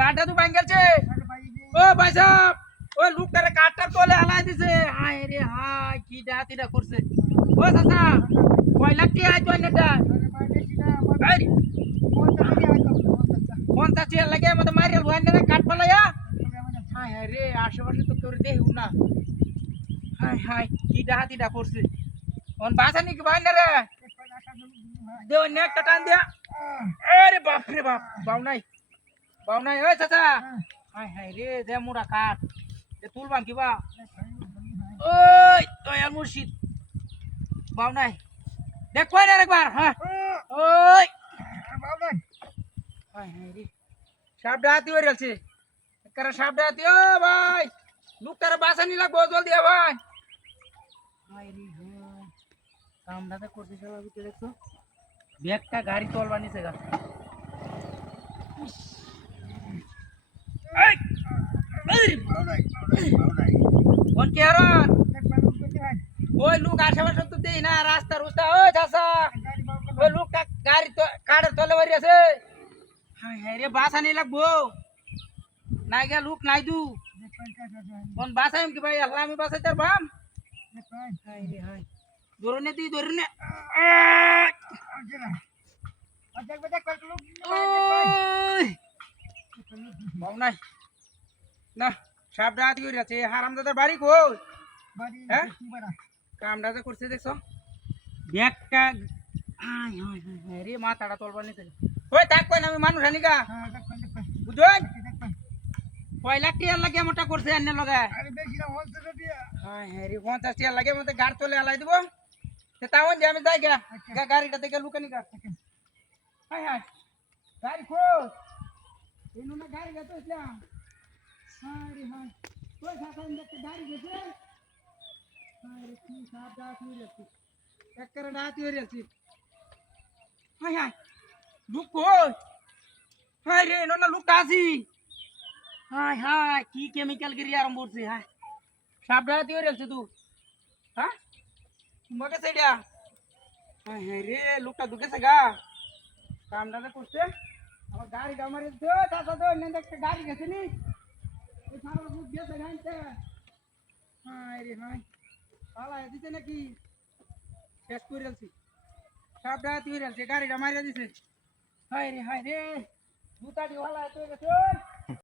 কাটা তো ভাঙ্গেলছে ও ভাই সাহেব ওই লোকটারে কাটার তলে হালাই দিছে হায় রে হায় কি ডাতিটা করছে ও চাচা কয় লাখ কি আইতো নেটা এই 50 লাগে আমাদের মারিয়াল ভয় না কাট ফলায়া হায় হায় রে আশেপাশে তো কেউ দেখিও না হায় হায় কি ডাতিটা করছে অন বাসানি কি ভয় না রে দেও নেকটা টান দিয়া আরে বাপ রে বাপ বাউ নাই ওই চাচা হায় হায় রে দে মুড়া কাট এ তুলবান কিবা ওই দয়াল মুর্শিদ বাউ নাই দেখ কই না একবার হ্যাঁ ওই বাউ নাই হায় হায় রে সাপ ডাতি হইরাছে একরা সাপ ডাতি ও ভাই লোকটারে বাসানি লাগবো জলদি ভাই হায় রে হায় কামটাতে করতে চলা বিতে দেখছো ব্যাগটা গাড়ি তোলবা নিছে গা এই এই কোন কে হারান ওই লোক আশেপাশে তো দেই না রাস্তা রুস্তা ওই চাচা ওই লোকটা গাড়ি তো কাড়ের তলে বাড়ি আছে হায় হায় রে বাসানি লাগবো নাই গা লোক নাই দু কোন বাসাইম কি ভাই আল্লাহ আমি বাসাই তার বাম হায় রে হায় ধরনে দি ধরনে বাউ নাই না সাপ ডাতি হয়ে যাচ্ছে হারামজাদার বাড়ি কই হ্যাঁ কামটা যে করছে দেখছো ব্যাগটা হায় হায় হায় রে মাথাটা তোলবার নিতে ওই থাক কই না আমি মানুষ আনি গা বুঝুন 6 লাখ টাকা লাগে মোটা করছে আন্নে লগা আরে বেশি না 50 টাকা হায় হায় রে 50 টাকা লাগে মতে গাড় তোলে আলাই দিব তে তাওন যে আমি যাই গা গাড়িটা থেকে লুকানি গা হায় হায় গাড়ি খোঁজ এনো না গাড়ি গেছে ইসলাম হায় রে হায় কই সাথে দেখতে গাড়ি গেছে হায় রে কি সাপ ডাতি হয়ে যাচ্ছে একবারে ডাতি হয়ে যাচ্ছে হায় হায় লুক কই হায় রে এনো না লুকটা আছি হায় হায় কি কেমিক্যাল গিরি আরম্ভ করছে হায় সাপ ডাতি হয়ে যাচ্ছে তুই হ্যাঁ মগে সেটা হায় হায় রে লুকটা ঢুকেছে গা কামটা করছে আমার গাড়িটা মারি দো চাচা দো না দেখতে গাড়ি গেছে নি ওই সারা বুক গেছে গাইতে হায় রে হায় পালা দিতে নাকি শেষ করে দিছি সাপ ডাতি হয়ে যাচ্ছে গাড়িটা মারিয়া দিছে হায় রে দুটাটি ভালা তো গেছে